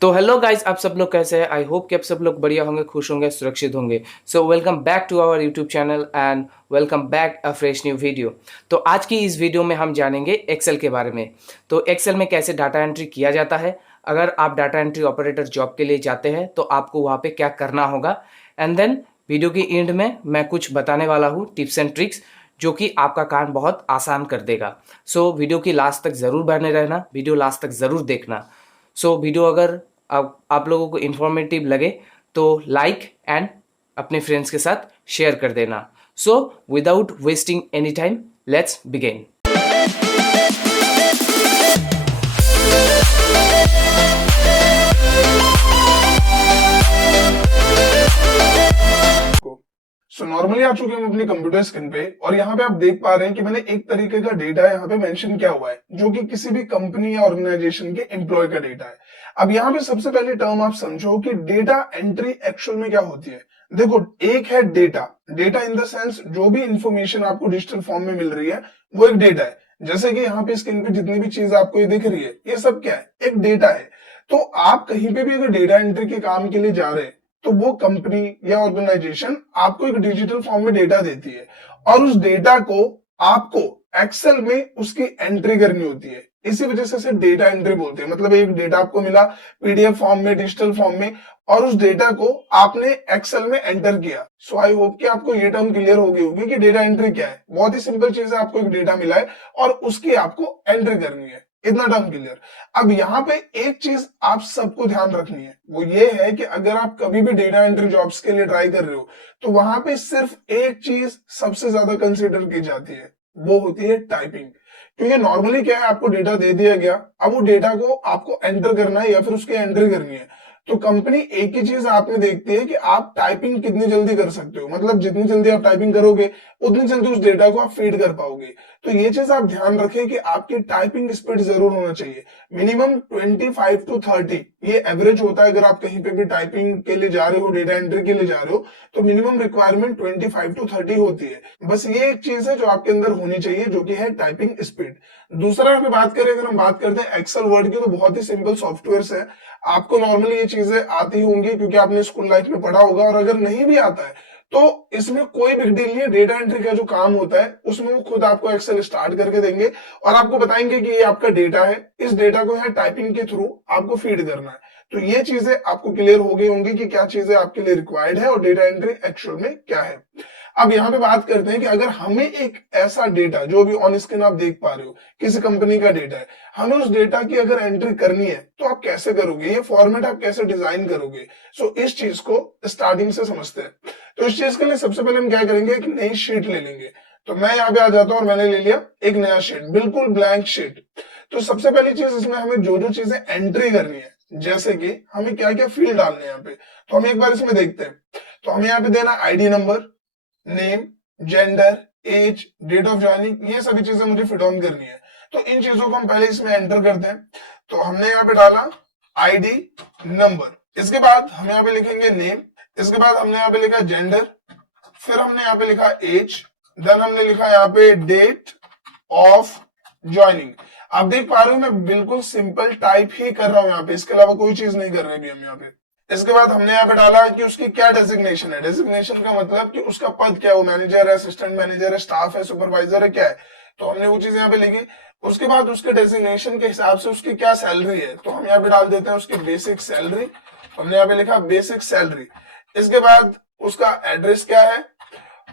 तो hello guys, आप सब लोग कैसे हैं? आई होप कि आप सब लोग बढ़िया होंगे, खुश होंगे, सुरक्षित होंगे। So welcome back to our YouTube channel and welcome back a fresh new video. तो आज की इस वीडियो में हम जानेंगे एक्सेल के बारे में। तो एक्सेल में कैसे डाटा एंट्री किया जाता है, अगर आप डाटा एंट्री ऑपरेटर जॉब के लिए जाते हैं तो आपको वहाँ पे क्या करना होगा। एंड देन वीडियो की एंड में मैं कुछ बताने वाला हूँ टिप्स एंड ट्रिक्स, जो कि आपका काम बहुत आसान कर देगा। सो वीडियो की लास्ट तक ज़रूर बने रहना, वीडियो लास्ट तक ज़रूर देखना। सो वीडियो अगर आप लोगों को इन्फॉर्मेटिव लगे तो लाइक एंड अपने फ्रेंड्स के साथ शेयर कर देना। So without wasting any time, let's begin. So normally आ चुके हम अपनी कंप्यूटर स्क्रीन पे और यहाँ पे आप देख पा रहे हैं कि मैंने एक तरीके का डेटा यहाँ पे मेंशन किया हुआ है जो कि किसी भी कंपनी या ऑर्गेनाइजेशन के एम्प्लॉय का डेटा है। अब यहाँ पे सबसे पहले टर्म आप समझो कि डेटा एंट्री एक्चुअल में क्या होती है। देखो, एक है data. Data in the sense जो भी इंफॉर्मेशन आपको डिजिटल फॉर्म में मिल रही है वो एक डेटा है। जैसे कि यहाँ पे स्क्रीन पे जितनी भी चीज आपको ये दिख रही है, ये सब क्या है? एक डेटा है। तो आप कहीं पे भी अगर डेटा एंट्री के काम के लिए जा रहे हैं तो वो कंपनी या ऑर्गेनाइजेशन आपको एक डिजिटल फॉर्म में डेटा देती है और उस डेटा को आपको एक्सेल में उसकी एंट्री करनी होती है। इसी वजह से इसे डेटा एंट्री बोलते हैं। मतलब एक डेटा आपको मिला पीडीएफ फॉर्म में, डिजिटल फॉर्म में, और उस डेटा को आपने एक्सेल में एंटर किया। सो आई होप कि आपको ये टर्म क्लियर हो गई होगी कि डेटा एंट्री क्या है। बहुत ही सिंपल चीज है, आपको एक डेटा मिला है और उसकी आपको एंट्री करनी है। इतना टर्म क्लियर। अब यहाँ पे एक चीज आप सबको ध्यान रखनी है, वो ये है कि अगर आप कभी भी डेटा एंट्री जॉब्स के लिए ट्राई कर रहे हो तो वहां पे सिर्फ एक चीज सबसे ज्यादा कंसीडर की जाती है, वो होती है टाइपिंग। क्योंकि नॉर्मली क्या है, आपको डेटा दे दिया गया, अब वो डेटा को आपको एंटर करना है या फिर उसकी एंट्री करनी है। तो कंपनी एक ही चीज आप में देखती है कि आप टाइपिंग कितनी जल्दी कर सकते हो। मतलब जितनी जल्दी आप टाइपिंग करोगे उतनी जल्दी उस डेटा को आप फीड कर पाओगे। तो ये चीज आप ध्यान रखें कि आपकी टाइपिंग स्पीड जरूर होना चाहिए। मिनिमम 25 टू 30 ये एवरेज होता है। अगर आप कहीं पे भी टाइपिंग के लिए जा रहे हो, डेटा एंट्री के लिए जा रहे हो, तो मिनिमम रिक्वायरमेंट 25 टू 30 होती है। बस ये एक चीज है जो आपके अंदर होनी चाहिए, जो कि है टाइपिंग स्पीड। दूसरा यहाँ पे बात करें, अगर हम बात करते हैं एक्सेल वर्ड की, तो बहुत ही सिंपल सॉफ्टवेयर है। आपको नॉर्मली ये चीजें आती होंगी क्योंकि आपने स्कूल लाइफ में पढ़ा होगा, और अगर नहीं भी आता है तो इसमें कोई बिग डील नहीं है। डेटा एंट्री का जो काम होता है उसमें वो खुद आपको एक्सेल स्टार्ट करके देंगे और आपको बताएंगे कि ये आपका डेटा है, इस डेटा को यहाँ टाइपिंग के थ्रू आपको फीड करना है। तो ये चीजें आपको क्लियर हो गई होंगी कि क्या चीजें आपके लिए रिक्वायर्ड है और डेटा एंट्री एक्चुअल में क्या है। अब यहाँ पे बात करते हैं कि अगर हमें एक ऐसा डेटा, जो भी ऑन स्क्रीन आप देख पा रहे हो, किसी कंपनी का डेटा है, हमें उस डेटा की अगर एंट्री करनी है तो आप कैसे करोगे, ये फॉर्मेट आप कैसे डिजाइन करोगे। सो इस चीज को स्टार्टिंग से समझते हैं। तो इस चीज के लिए सबसे पहले हम क्या करेंगे, एक नई शीट ले लेंगे। तो मैं यहाँ पे आ जाता हूँ और मैंने ले लिया एक नया शीट, बिल्कुल ब्लैंक शीट। तो सबसे पहली चीज इसमें हमें जो जो चीजें एंट्री करनी है, जैसे कि हमें क्या क्या फील्ड डालने हैं यहाँ पे, तो हम एक बार इसमें देखते हैं। तो हमें यहाँ पे देना ID number, name, gender, age, date of joining, ये सभी चीजें मुझे फिट ऑन करनी है। तो इन चीजों को हम पहले इसमें एंटर करते हैं। तो हमने यहाँ पे डाला आईडी नंबर, इसके बाद हम यहाँ पे लिखेंगे नेम, इसके बाद हमने यहाँ पे लिखा जेंडर, फिर हमने यहाँ पे लिखा एज, देन हमने लिखा यहाँ पे डेट ऑफ ज्वाइनिंग। आप देख पा रहे हो मैं बिल्कुल सिंपल टाइप ही कर रहा हूं यहाँ पे, इसके अलावा कोई चीज नहीं कर रहे अभी हम यहाँ पे। इसके बाद हमने यहाँ पे डाला कि उसकी क्या डेजिग्नेशन है। डेजिग्नेशन का मतलब कि उसका पद क्या है, वो मैनेजर है, असिस्टेंट मैनेजर है, स्टाफ है, सुपरवाइजर है, क्या है। तो हमने वो चीज यहाँ पे लिखी। उसके बाद उसके डेजिग्नेशन के हिसाब से उसकी क्या सैलरी है, तो हम यहाँ पे डाल देते हैं उसकी बेसिक सैलरी। हमने यहाँ पे लिखा बेसिक सैलरी। इसके बाद उसका एड्रेस क्या है,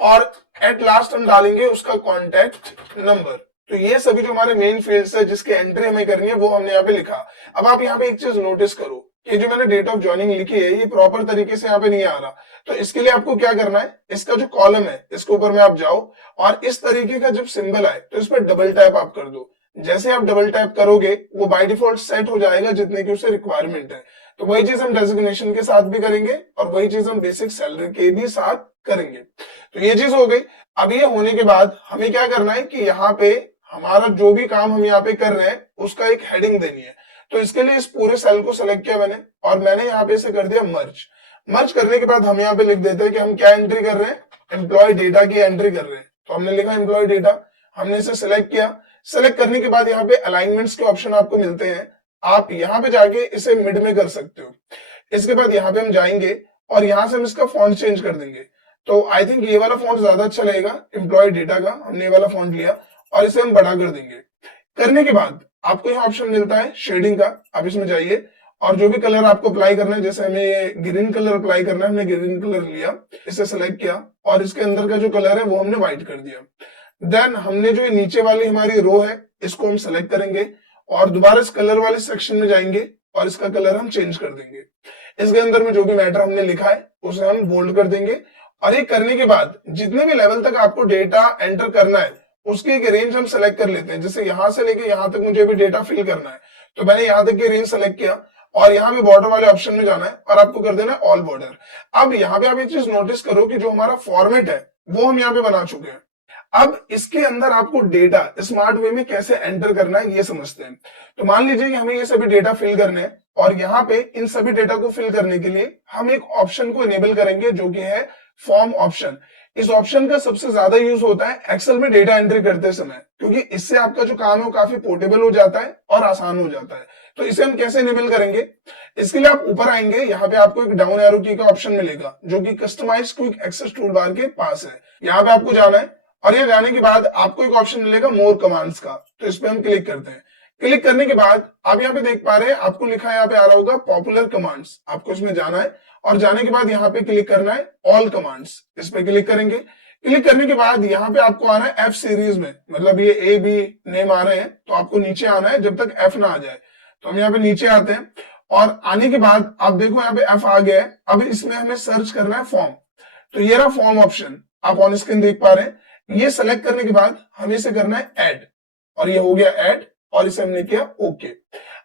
और एट लास्ट हम डालेंगे उसका कॉन्टेक्ट नंबर। तो ये सभी जो हमारे मेन फील्ड्स है जिसकी एंट्री हमें करनी है, वो हमने यहाँ पे लिखा। अब आप यहाँ पे एक चीज नोटिस करो कि जो मैंने डेट ऑफ ज्वाइनिंग लिखी है, ये प्रॉपर तरीके से यहाँ पे नहीं आ रहा। तो इसके लिए आपको क्या करना है, इसका जो कॉलम है इसके ऊपर में आप जाओ और इस तरीके का जब सिंबल आए तो इस पर डबल टैप आप कर दो। जैसे आप डबल टैप करोगे वो बाय डिफॉल्ट सेट हो जाएगा जितने की उसे रिक्वायरमेंट है। तो वही चीज हम डेजिग्नेशन के साथ भी करेंगे और वही चीज हम बेसिक सैलरी के भी साथ करेंगे। तो ये चीज हो गई। अब ये होने के बाद हमें क्या करना है कि यहाँ पे हमारा जो भी काम हम यहाँ पे कर रहे हैं उसका एक हेडिंग देनी है। तो इसके लिए इस पूरे सेल को सेलेक्ट किया मैंने और मैंने यहाँ पे इसे कर दिया मर्ज। मर्ज करने के बाद हम यहाँ पे लिख देते हैं कि हम क्या एंट्री कर रहे हैं, एम्प्लॉय डेटा की एंट्री कर रहे हैं। तो हमने लिखा एम्प्लॉय डेटा, हमने इसे सेलेक्ट किया। सेलेक्ट करने के बाद यहाँ पे अलाइनमेंट्स के ऑप्शन आपको मिलते हैं। आप यहाँ पे जाके इसे मिड में कर सकते हो। इसके बाद यहाँ पे हम जाएंगे और यहाँ से हम इसका फॉन्ट चेंज कर देंगे। तो आई थिंक ये वाला फॉन्ट ज्यादा अच्छा लगेगा एम्प्लॉय डेटा का, हमने ये वाला फॉन्ट लिया और इसे हम बड़ा कर देंगे। करने के बाद आपको यहाँ ऑप्शन मिलता है शेडिंग का, आप इसमें जाइए और जो भी कलर आपको अप्लाई करना है, जैसे हमें ये ग्रीन कलर अप्लाई करना है, हमने ग्रीन कलर लिया, इसे सेलेक्ट किया और इसके अंदर का जो कलर है वो हमने व्हाइट कर दिया। देन हमने जो ये नीचे वाली हमारी रो है इसको हम सेलेक्ट करेंगे और दोबारा इस कलर वाले सेक्शन में जाएंगे और इसका कलर हम चेंज कर देंगे। इसके अंदर में जो भी मैटर हमने लिखा है उसे हम बोल्ड कर देंगे और ये करने के बाद जितने भी लेवल तक आपको डेटा एंटर करना है उसकी एक रेंज हम सेलेक्ट कर लेते हैं। जैसे यहां से लेके यहां तक मुझे भी डेटा फिल करना है, तो मैंने यहां तक की रेंज सेलेक्ट किया और यहाँ पे बॉर्डर वाले ऑप्शन में जाना है और आपको कर देना है ऑल बॉर्डर। अब यहाँ पे आप एक चीज नोटिस करो कि जो हमारा फॉर्मेट है वो हम यहाँ पे बना चुके हैं। अब इसके अंदर आपको डेटा स्मार्ट वे में कैसे एंटर करना है ये समझते हैं। तो मान लीजिए कि हमें ये सभी डेटा फिल करने हैं और यहाँ पे इन सभी डेटा को फिल करने के लिए हम एक ऑप्शन को इनेबल करेंगे जो कि है फॉर्म ऑप्शन। इस ऑप्शन का सबसे ज्यादा यूज होता है एक्सेल में डेटा एंट्री करते समय, क्योंकि इससे आपका जो काम है वो काफी पोर्टेबल हो जाता है और आसान हो जाता है। तो इसे हम कैसे इनेबल करेंगे, इसके लिए आप ऊपर आएंगे, यहाँ पे आपको एक डाउन एरो की का ऑप्शन मिलेगा जो कि customise quick access tool bar के पास है। यहाँ पे आपको जाना है और ये जाने के बाद आपको एक ऑप्शन मिलेगा मोर कमांड्स का, तो इस पे हम क्लिक करते हैं। क्लिक करने के बाद आप यहाँ पे देख पा रहे हैं, आपको लिखा है यहाँ पे आ रहा होगा पॉपुलर कमांड्स, आपको इसमें जाना है और जाने के बाद यहाँ पे क्लिक करना है ऑल कमांड्स, इस पे क्लिक करेंगे। क्लिक करने के बाद यहाँ पे आपको आना है एफ सीरीज में, मतलब ये ए बी नेम आ रहे हैं तो आपको नीचे आना है जब तक एफ ना आ जाए। तो हम यहाँ पे नीचे आते हैं और आने के बाद आप देखो यहाँ पे एफ आ गया है। अब इसमें हमें सर्च करना है फॉर्म, तो ये रहा फॉर्म ऑप्शन, आप ऑन स्क्रीन देख पा रहे हैं। ये सेलेक्ट करने के बाद हमें इसे करना है ऐड और ये हो गया ऐड और इसे हमने किया ओके।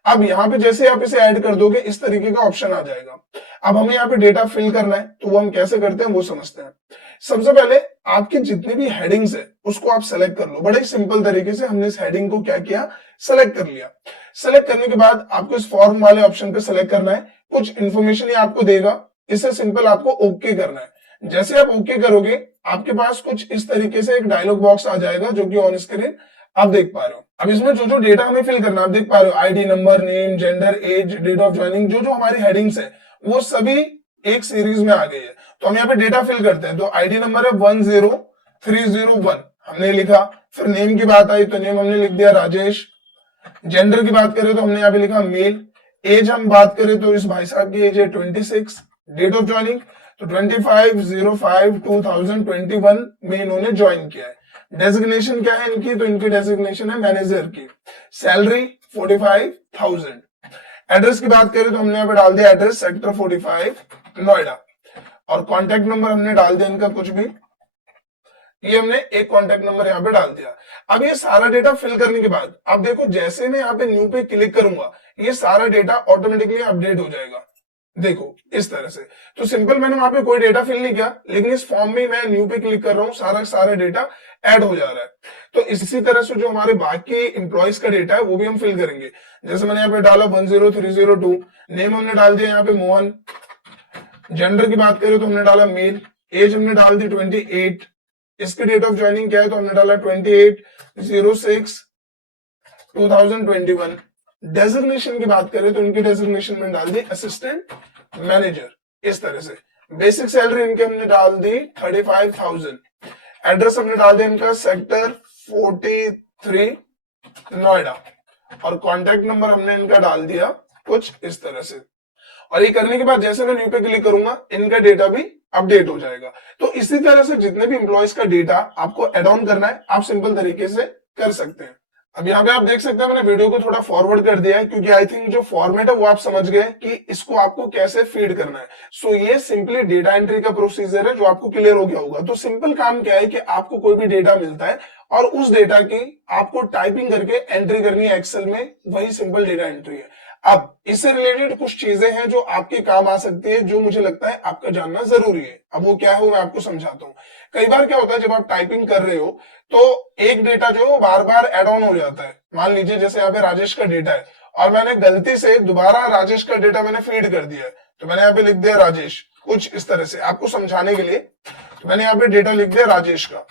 अब यहाँ पे जैसे आप इसे ऐड कर दोगे इस तरीके का ऑप्शन आ जाएगा। अब हमें यहाँ पे डेटा फिल करना है, तो वो हम कैसे करते हैं वो समझते हैं। सबसे पहले आपके जितने भी हेडिंग्स है उसको आप सेलेक्ट कर लो। बड़े ही सिंपल तरीके से हमने इस हेडिंग को क्या किया, सेलेक्ट कर लिया। सेलेक्ट करने के बाद आपको इस फॉर्म वाले ऑप्शन पे सेलेक्ट करना है, कुछ इंफॉर्मेशन ही आपको देगा, इसे सिंपल आपको ओके करना है। जैसे आप ओके करोगे आपके पास कुछ इस तरीके से एक डायलॉग बॉक्स आ जाएगा जो कि ऑन स्क्रीन आप देख पा रहे हो। अब इसमें जो जो डेटा हमें फिल करना है आप देख पा रहे हो, ID number, name, gender, age, date of joining, जो जो हमारी हेडिंग्स है वो सभी एक सीरीज में आ गई है। तो हम यहाँ पे डेटा फिल करते हैं। तो आईडी नंबर है 10301 हमने लिखा। फिर नेम की बात आई तो नेम हमने लिख दिया राजेश। जेंडर की बात करें तो हमने यहाँ पे लिखा मेल। एज हम बात करें तो इस भाई साहब की एज है 26। डेट ऑफ ज्वाइनिंग तो 25/05/2021 में इन्होंने ज्वाइन किया है। डेजिग्नेशन क्या है इनकी, तो इनकी डेजिग्नेशन है मैनेजर की। सैलरी 45,000। एड्रेस की बात करें तो हमने यहाँ पे डाल दिया एड्रेस सेक्टर 45 नोएडा और कॉन्टैक्ट नंबर हमने डाल दिया इनका कुछ भी, ये हमने एक कॉन्टैक्ट नंबर यहाँ पे डाल दिया। अब ये सारा डेटा फिल करने के बाद अब देखो जैसे मैं यहाँ पे न्यू पे क्लिक करूंगा ये सारा डेटा ऑटोमेटिकली अपडेट हो जाएगा। देखो इस तरह से। तो सिंपल मैंने वहां पे कोई डेटा फिल नहीं किया, लेकिन इस फॉर्म में मैं न्यू पे क्लिक कर रहा हूँ, सारा डेटा ऐड हो जा रहा है। तो इसी तरह से जो हमारे बाकी एम्प्लॉइज का डेटा है वो भी हम फिल करेंगे। जैसे मैंने यहाँ पे डाला 10302, नेम हमने डाल दिया यहाँ पे मोहन। जेंडर की बात करें तो हमने डाला मेल। एज हमने डाल दी 28। इसकी डेट ऑफ ज्वाइनिंग क्या है तो हमने डाला 28/06/2021। डेजिग्नेशन की बात करें तो उनकी डेजिग्नेशन में डाल दी असिस्टेंट मैनेजर, इस तरह से। बेसिक सैलरी इनके हमने डाल दी 35,000। एड्रेस हमने डाल दिया इनका सेक्टर 43 नोएडा और कॉन्टैक्ट नंबर हमने इनका डाल दिया कुछ इस तरह से। और ये करने के बाद जैसे मैं न्यू पे क्लिक करूंगा इनका डेटा भी अपडेट हो जाएगा। तो इसी तरह से जितने भी एम्प्लॉइज का डेटा आपको एड ऑन करना है आप सिंपल तरीके से कर सकते हैं। अब यहाँ पे आप देख सकते हैं मैंने वीडियो को थोड़ा फॉरवर्ड कर दिया है क्योंकि आई थिंक जो फॉर्मेट है वो आप समझ गए कि इसको आपको कैसे फीड करना है। सो ये सिंपली डेटा एंट्री का प्रोसीजर है जो आपको क्लियर हो गया होगा। तो सिंपल काम क्या है कि आपको कोई भी डेटा मिलता है और उस डेटा की आपको टाइपिंग करके एंट्री करनी है एक्सेल में, वही सिंपल डेटा एंट्री है। अब इससे रिलेटेड कुछ चीजें हैं जो आपके काम आ सकती है, जो मुझे लगता है आपका जानना जरूरी है। अब वो क्या है वो मैं आपको समझाता हूँ। कई बार क्या होता है जब आप टाइपिंग कर रहे हो तो एक डेटा जो है वो बार बार एड ऑन हो जाता है। मान लीजिए जैसे यहाँ पे राजेश का डेटा है और मैंने गलती से दोबारा राजेश का डेटा मैंने फीड कर दिया है, तो मैंने यहाँ पे लिख दिया राजेश कुछ इस तरह से आपको समझाने के लिए। तो मैंने यहाँ पे डेटा लिख दिया राजेश का।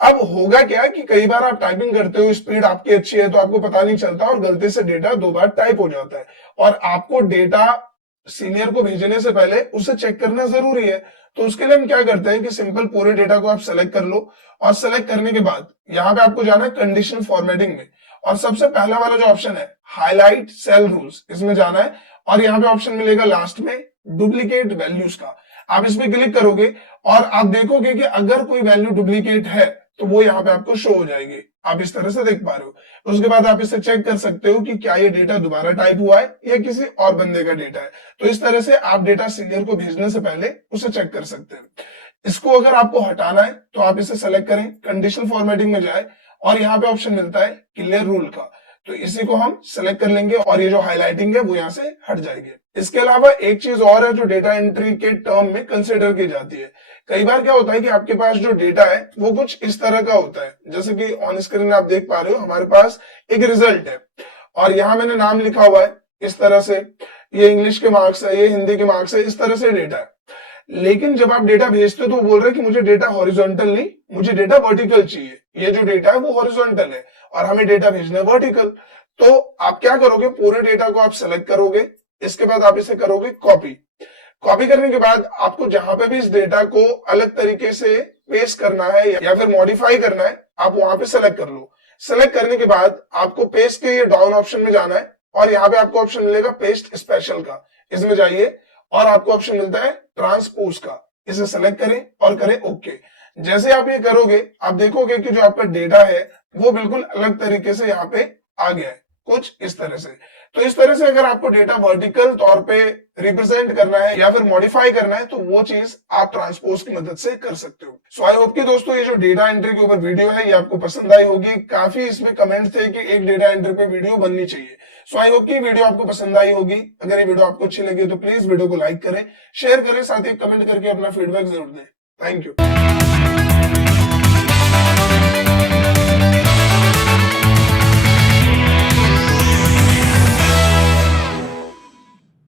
अब होगा क्या कि कई बार आप टाइपिंग करते हो, स्पीड आपकी अच्छी है तो आपको पता नहीं चलता और गलती से डेटा 2 बार टाइप हो जाता है, और आपको डेटा सीनियर को भेजने से पहले उसे चेक करना जरूरी है। तो उसके लिए हम क्या करते हैं कि सिंपल पूरे डेटा को आप सेलेक्ट कर लो, और सेलेक्ट करने के बाद यहाँ पे आपको जाना है कंडीशन फॉर्मेटिंग में, और सबसे पहला वाला जो ऑप्शन है हाईलाइट सेल रूल्स, इसमें जाना है, और यहाँ पे ऑप्शन मिलेगा लास्ट में डुप्लीकेट वैल्यूज का। आप इस पे क्लिक करोगे और आप देखोगे कि अगर कोई वैल्यू डुप्लीकेट है तो वो यहाँ पे आपको शो हो जाएगी। आप इस तरह से देख पा रहे हो। उसके बाद आप इसे चेक कर सकते हो कि क्या ये डेटा दोबारा टाइप हुआ है या किसी और बंदे का डेटा है। तो इस तरह से आप डेटा सीनियर को भेजने से पहले उसे चेक कर सकते हैं। इसको अगर आपको हटाना है तो आप इसे सेलेक्ट करें, कंडीशनल फॉर्मेटिंग में जाए, और यहाँ पे ऑप्शन मिलता है क्लियर रूल का, तो इसी को हम सेलेक्ट कर लेंगे और ये जो हाईलाइटिंग है वो यहाँ से हट जाएगी। इसके अलावा एक चीज और है जो डेटा एंट्री के टर्म में कंसिडर की जाती है। कई बार क्या होता है कि आपके पास जो डेटा है वो कुछ इस तरह का होता है, जैसे कि ऑन स्क्रीन आप देख पा रहे हो हमारे पास एक रिजल्ट है, और यहाँ मैंने नाम लिखा हुआ है इस तरह से, ये इंग्लिश के मार्क्स है, ये हिंदी के मार्क्स है, इस तरह से डेटा है। लेकिन जब आप डेटा भेजते हो तो वो बोल रहे हैं कि मुझे डेटा हॉरिजॉन्टल नहीं, मुझे डेटा वर्टिकल चाहिए। ये जो डेटा है वो हॉरिजॉन्टल है और हमें डेटा भेजना है वर्टिकल। तो आप क्या करोगे, पूरे डेटा को आप सेलेक्ट करोगे, इसके बाद आप इसे करोगे कॉपी। कॉपी करने के बाद आपको जहां पे भी इस डेटा को अलग तरीके से पेस्ट करना है या फिर मॉडिफाई करना है, आप वहां पे सेलेक्ट कर लो। सेलेक्ट करने के बाद आपको पेस्ट के ये डाउन ऑप्शन में जाना है, और यहाँ पे आपको ऑप्शन मिलेगा पेस्ट स्पेशल का, इसमें जाइए और आपको ऑप्शन मिलता है ट्रांसपोज का, इसे सेलेक्ट करें और करें ओके। जैसे आप ये करोगे आप देखोगे कि जो आपका डेटा है वो बिल्कुल अलग तरीके से यहाँ पे आ गया है, कुछ इस तरह से। तो इस तरह से अगर आपको डेटा वर्टिकल तौर पे रिप्रेजेंट करना है या फिर मॉडिफाई करना है तो वो चीज आप ट्रांसपोज की मदद से कर सकते हो। सो आई होप कि दोस्तों ये जो डेटा एंट्री के ऊपर वीडियो है ये आपको पसंद आई होगी। काफी इसमें कमेंट थे कि एक डेटा एंट्री पे वीडियो बननी चाहिए। सो आई होप कि वीडियो आपको पसंद आई होगी। अगर ये वीडियो आपको अच्छी लगी तो प्लीज वीडियो को लाइक करें, शेयर करें, साथ ही कमेंट करके अपना फीडबैक जरूर दें। Thank you.